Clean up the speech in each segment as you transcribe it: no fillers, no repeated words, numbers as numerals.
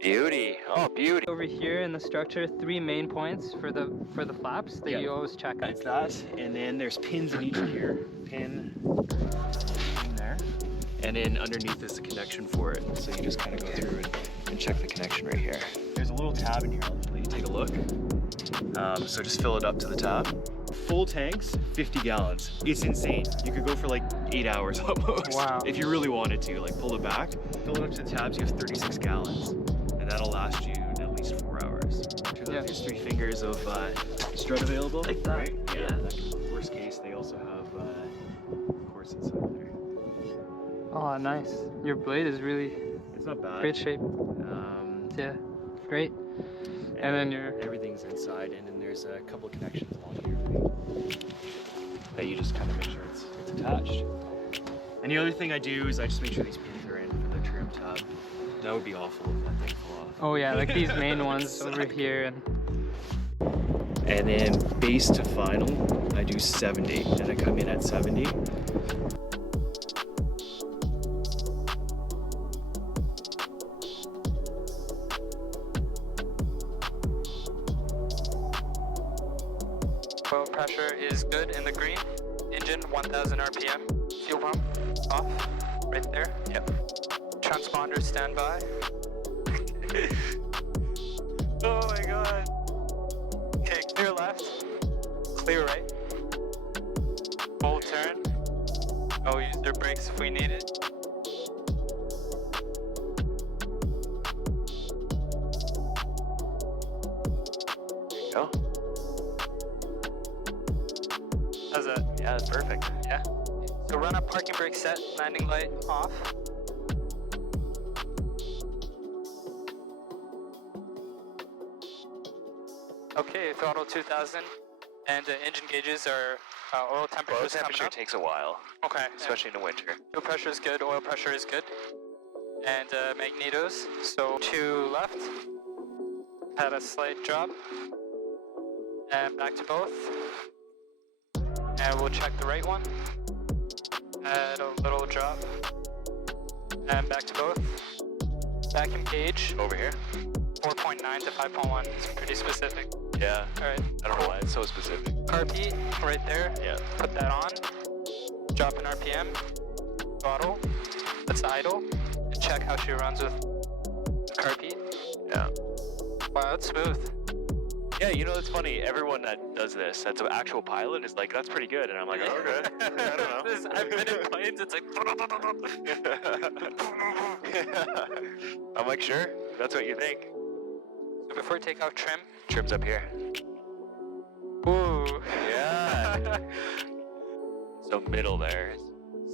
Beauty. Oh, beauty. Over here in the structure, 3 main points for the flaps that you always check. It's that, and then there's pins in each here. Pin there. And then underneath is the connection for it. So you just kind of go through and check the connection right here. There's a little tab in here. I'll let you take a look. So just fill it up to the tab. Full tanks, 50 gallons. It's insane. You could go for like 8 hours almost. Wow. If you really wanted to, like pull it back, fill it up to the tabs, you have 36 gallons. And that'll last you at least 4 hours. Yeah. There's 3 fingers of strut available. Like that. Right? Yeah. Worst case, they also have course inside there. Oh, nice. Your blade is really It's not bad. great shape. Yeah, great. And then everything's inside, and then there's a couple of connections along here that you just kind of make sure it's attached. And the other thing I do is I just make sure these pins are in for the trim tab. That would be awful if that thing fell off. Oh yeah, like these main ones over here. And then base to final, I do 70, and I come in at 70. Oil pressure is good in the green. Engine 1000 RPM. Fuel pump off right there. Yep. Transponder standby. Oh my god. Okay, clear left. Clear right. Full turn. Oh, use their brakes if we need it. There you go. How's that? Yeah, that's perfect. Yeah. So run up parking brake set, landing light off. Okay, throttle 2000, and engine gauges are oil temperature. Oil temperature takes a while, Okay. especially in the winter. Fuel pressure is good, oil pressure is good. And magnetos, so 2 left. Had a slight drop. And back to both. And we'll check the right one. Had a little drop. And back to both. Vacuum gauge, Over here? 4.9 to 5.1. It's pretty specific. Yeah. Alright. I don't know why it's so specific. Carpet, right there. Yeah. Put that on. Drop in RPM. Throttle. That's idle. And check how she runs with the carpet. Yeah. Wow, that's smooth. Yeah, you know, it's funny. Everyone that does this, that's an actual pilot, is like, that's pretty good. And I'm like, oh, okay. I don't know. I've been in planes, it's like... I'm like, sure. That's what you think. So before takeoff, trim. Trim's up here. Ooh. Yeah. So middle there.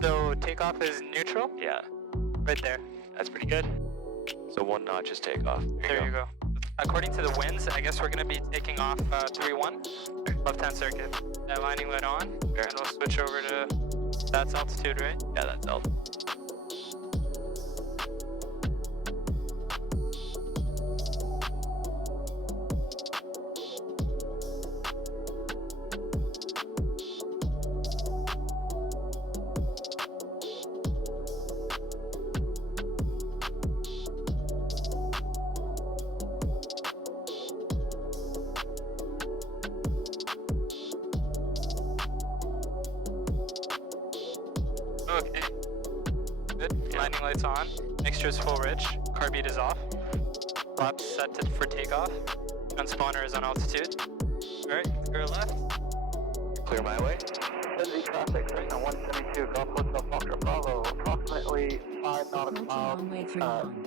So takeoff is neutral? Yeah. Right there. That's pretty good. So 1 notch is takeoff. There you go. According to the winds, I guess we're going to be taking off 3-1, left-hand circuit. That landing light on, and we'll switch over to, that's altitude, right? Yeah, that's all. Okay. Good. Landing lights on. Mixture is full rich. Carb is off. Flaps set for takeoff. Transponder is on altitude. Alright, clear left. Clear my way. Busy traffic, right now 172, Gulf Hotel Foxtrot Bravo, approximately 5 nautical miles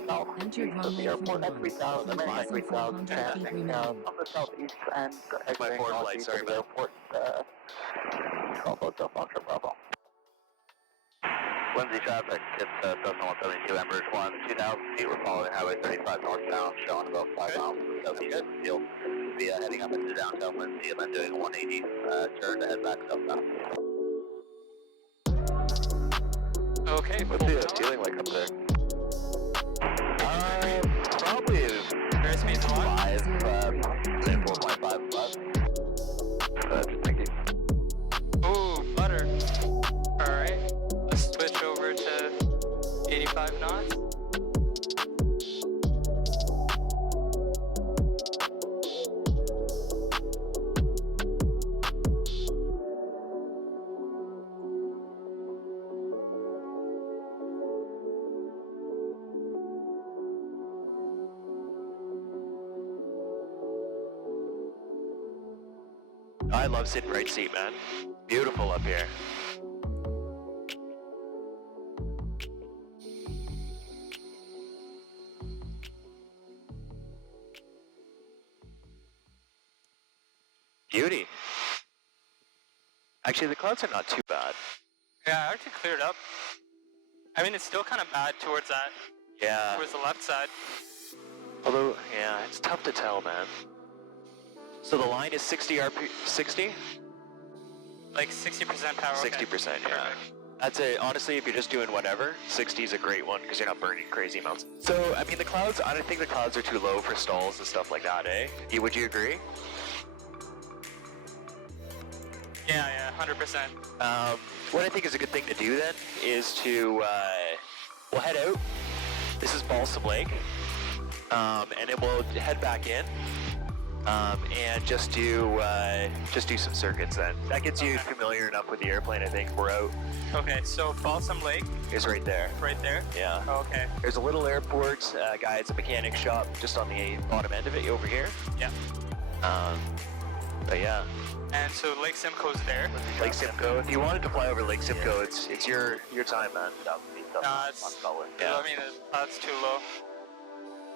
southeast of the airport at 3000, American 3000, passing on the southeast and exiting forward light, northeast sorry, of the man. airport, Gulf Hotel Foxtrot Bravo. Lindsay traffic, it's Cessna 172, Emirates 1, 2,000 feet, we're following Highway 35 northbound, showing about 5 miles from the southeast of the field. We'll be heading up into downtown Lindsay and then doing a 180 turn to head back southbound. Okay, What's the ceiling like up there? Probably airspace on. 4.5 plus. Thank you. Ooh, butter. Alright, let's switch over to 85 knots. I love sitting right seat, man. Beautiful up here. Beauty. Actually, the clouds are not too bad. Yeah, I actually cleared up. I mean, it's still kind of bad towards that, Yeah. towards the left side. Although, yeah, it's tough to tell, man. So the line is 60 RP, 60? Like 60% power. 60%, yeah. Perfect. That's it. Honestly, if you're just doing whatever, 60 is a great one because you're not burning crazy amounts. So, I mean, the clouds, I don't think the clouds are too low for stalls and stuff like that, eh? Would you agree? Yeah, 100%. What I think is a good thing to do then is to, we'll head out. This is Balsam Lake. And then we'll head back in. And just do some circuits then. That gets you familiar enough with the airplane, I think. We're out. Okay, so Balsam Lake Is right there. right there. Yeah. Okay. There's a little airport, guy, it's a mechanic shop just on the bottom end of it over here. Yeah. But yeah, And so Lake Simcoe's there. Lake Simcoe. If you wanted to fly over Lake Simcoe, it's your time, man. It's, Yeah. I mean, that's too low.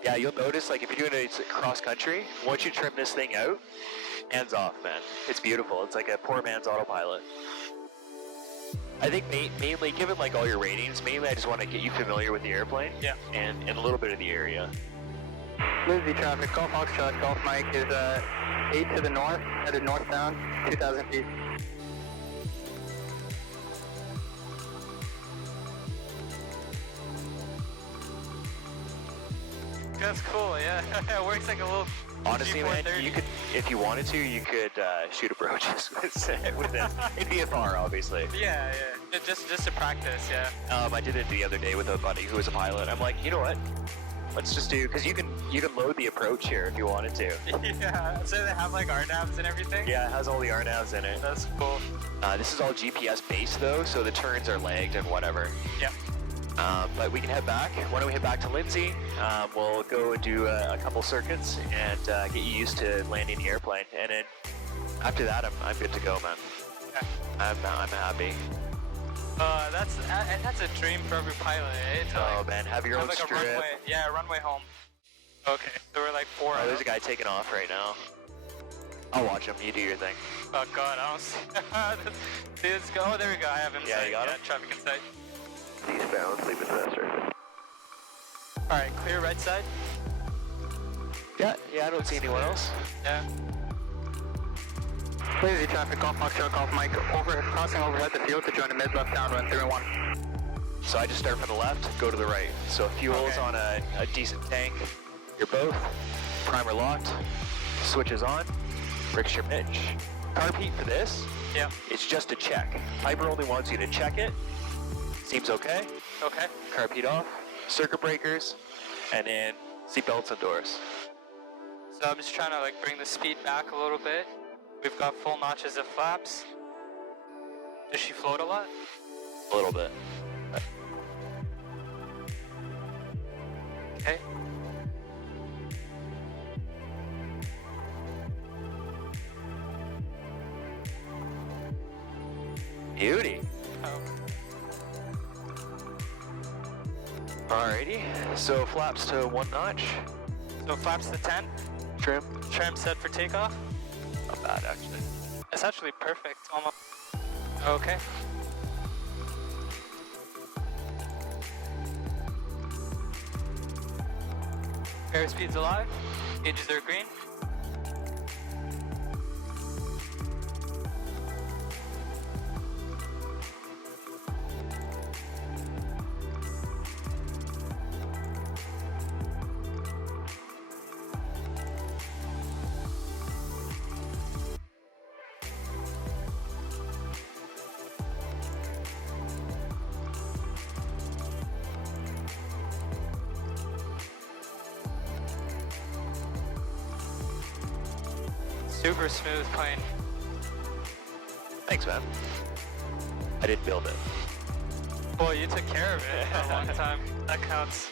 Yeah, you'll notice, like, if you're doing it cross country, once you trim this thing out, hands off, man. It's beautiful. It's like a poor man's autopilot. I think mainly, given like all your ratings, mainly I just want to get you familiar with the airplane. Yeah. And a little bit of the area. Lizzie traffic, Golf Foxtrot, Golf Mike is 8 to the north, headed northbound, 2,000 feet. That's cool, yeah. It works like a little Honestly, man, G430. you could, if you wanted to, you could shoot approaches with this. It'd be a FAR, obviously. Yeah. Just to practice, yeah. I did it the other day with a buddy who was a pilot. I'm like, you know what? Let's just do, because you can load the approach here if you wanted to. Yeah, so they have like RNAVs and everything? Yeah, it has all the RNAVs in it. That's cool. This is all GPS based though, so the turns are lagged and whatever. Yeah. But we can head back. Why don't we head back to Lindsay? We'll go and do a couple circuits and get you used to landing the airplane. And then after that, I'm good to go, man. Okay. I'm happy. That's a dream for every pilot, eh? To, Oh like, man, have your have own like strip. a runway. Yeah, a runway home. Okay, so we're like 4 Oh, hours. there's a guy taking off right now. I'll watch him. You do your thing. Oh god, I don't see. See, let's go. Oh, there we go. I have him. Yeah, sight. you got him? Traffic in sight. Eastbound, sleep faster. All right, clear right side. Yeah, I don't see anyone else. Yeah. Lizzie traffic, Golf Foxtrot, Golf Mike, crossing overhead the field to join the mid-left downwind, 3-1. So I just start from the left, go to the right. So fuel's Okay. on a decent tank. You're both. Primer locked. Switches on. Bricks your pitch. Carb heat for this. Yeah. It's just a check. Piper only wants you to check it. Seems okay. Okay. Carb heat off. Circuit breakers. And then seatbelts and doors. So I'm just trying to like bring the speed back a little bit. We've got full notches of flaps. Does she float a lot? A little bit. Okay. Beauty. Oh. Alrighty. So flaps to 1 notch. So flaps to 10. Trim. Trim set for takeoff. Not bad actually. It's actually perfect, almost. Okay. Airspeed's alive. Gauges are green. Super smooth plane. Thanks, man. I didn't build it. Boy, you took care of it for a long time. That counts.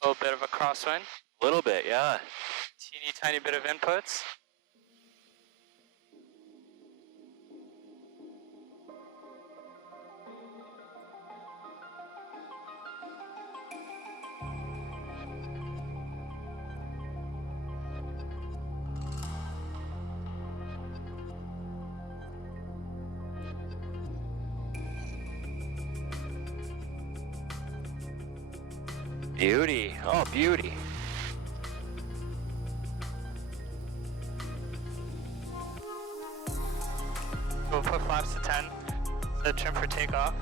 A little bit of a crosswind. A little bit, yeah. Teeny tiny bit of inputs. Beauty. Oh, beauty. We'll put flaps to 10. Set trim for takeoff.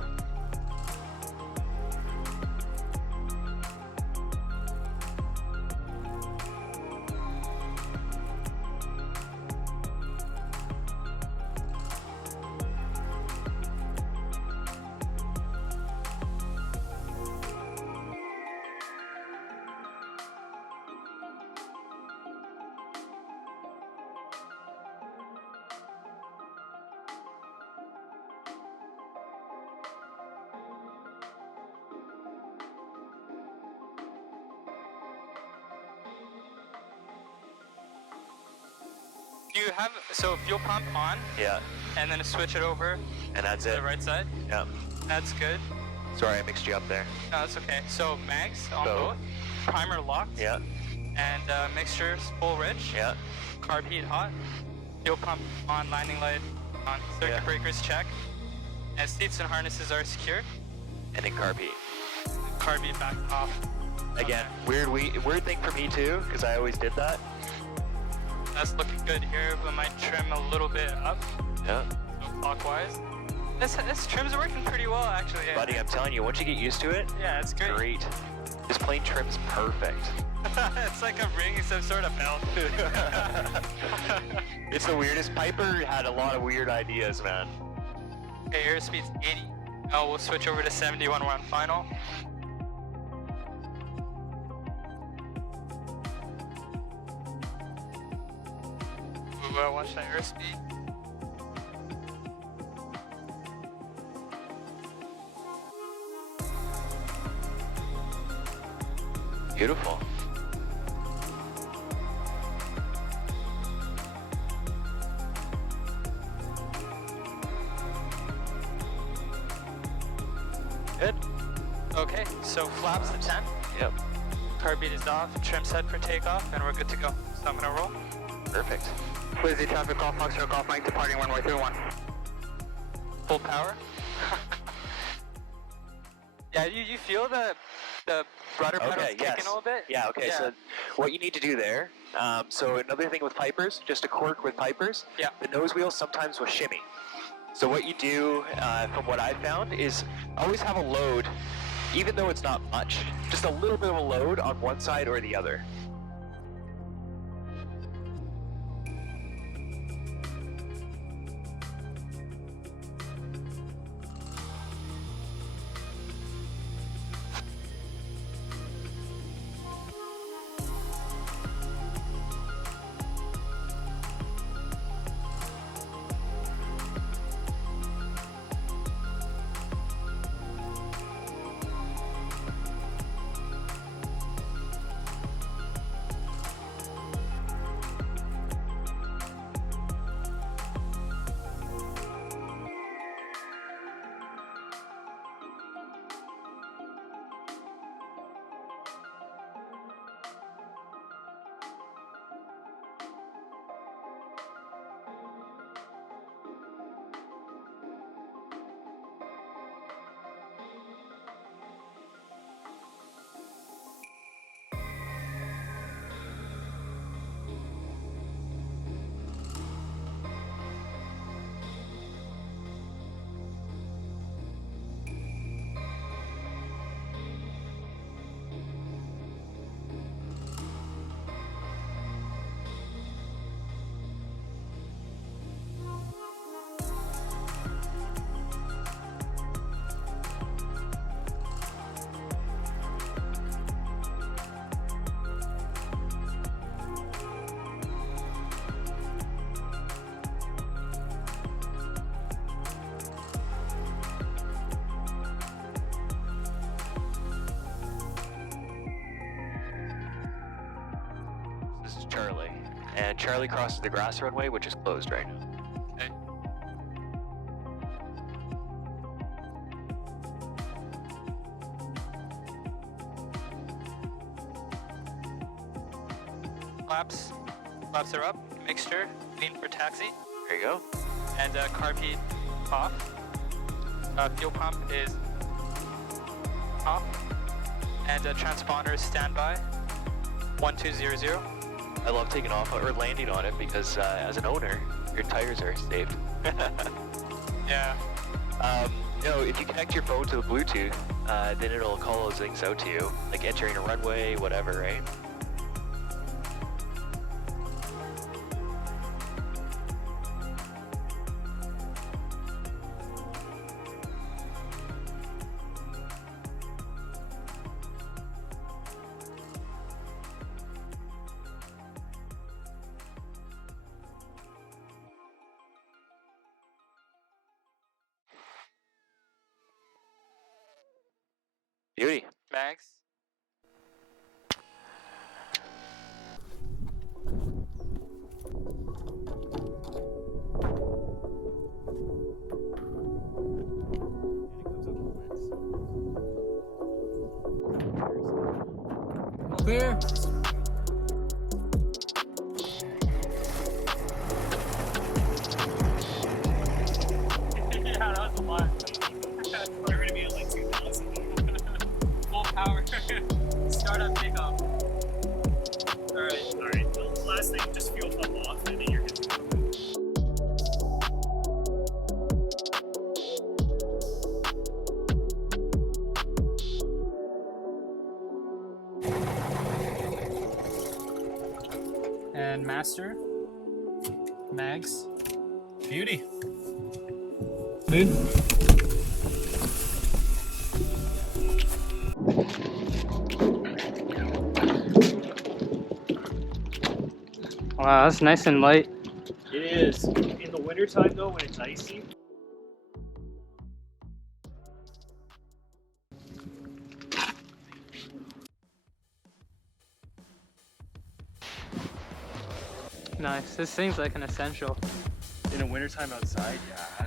You have, so fuel pump on, Yeah. and then switch it over And that's to it. the right side. Yeah. That's good. Sorry, I mixed you up there. No, that's okay. So mags on Both. both, primer locked, Yeah. and mixtures full rich, Yeah. carb heat hot, fuel pump on, landing light on, circuit Yeah. breakers check, and seats and harnesses are secured, And then carb heat. carb heat back off. Again, weird thing for me too, because I always did that. That's looking good here. We might trim a little bit up, Yeah. so clockwise. This trim's working pretty well, actually. Buddy, I'm telling you, once you get used to it, Yeah, it's great. great. This plane trim's perfect. It's like I'm ringing some sort of bell. It's the weirdest. Piper had a lot of weird ideas, man. Okay, airspeed's 80. Now we'll switch over to 70 when we're on final. We'll watch that airspeed. Beautiful. Good. Okay, so flaps to 10. Yep. Carb beat is off, trim set for takeoff, and we're good to go. So I'm gonna roll. Perfect. Flizzy traffic, Golf Foxtrot, Golf Mike, departing runway 31. Full power. Yeah, you feel the rudder pedals Okay, kicking yes. a little bit? Yeah, okay, so what you need to do there, so another thing with Pipers, just a quirk with Pipers, Yeah. the nose wheel sometimes will shimmy. So what you do, from what I've found, is always have a load, even though it's not much, just a little bit of a load on one side or the other. Charlie. And Charlie crosses the grass runway, which is closed right now. Okay. Flaps are up. Mixture, lean for taxi. There you go. And carb heat off. Fuel pump is off. And transponder standby. 1200. I love taking off or landing on it because as an owner, your tires are saved. Yeah. You know, if you connect your phone to the Bluetooth, then it'll call those things out to you, like entering a runway, whatever, right? Beauty. Mags. Clear. Yeah, that was a lot. You're gonna be at like 2,000. Full power. Start up takeoff. Alright. Alright, the last thing, just fuel pump off, and then you're good to go. And master. Mags. Beauty. Good. Wow, that's nice and light. It is. In the wintertime though, when it's icy, Nice. This seems like an essential. In the wintertime outside, yeah.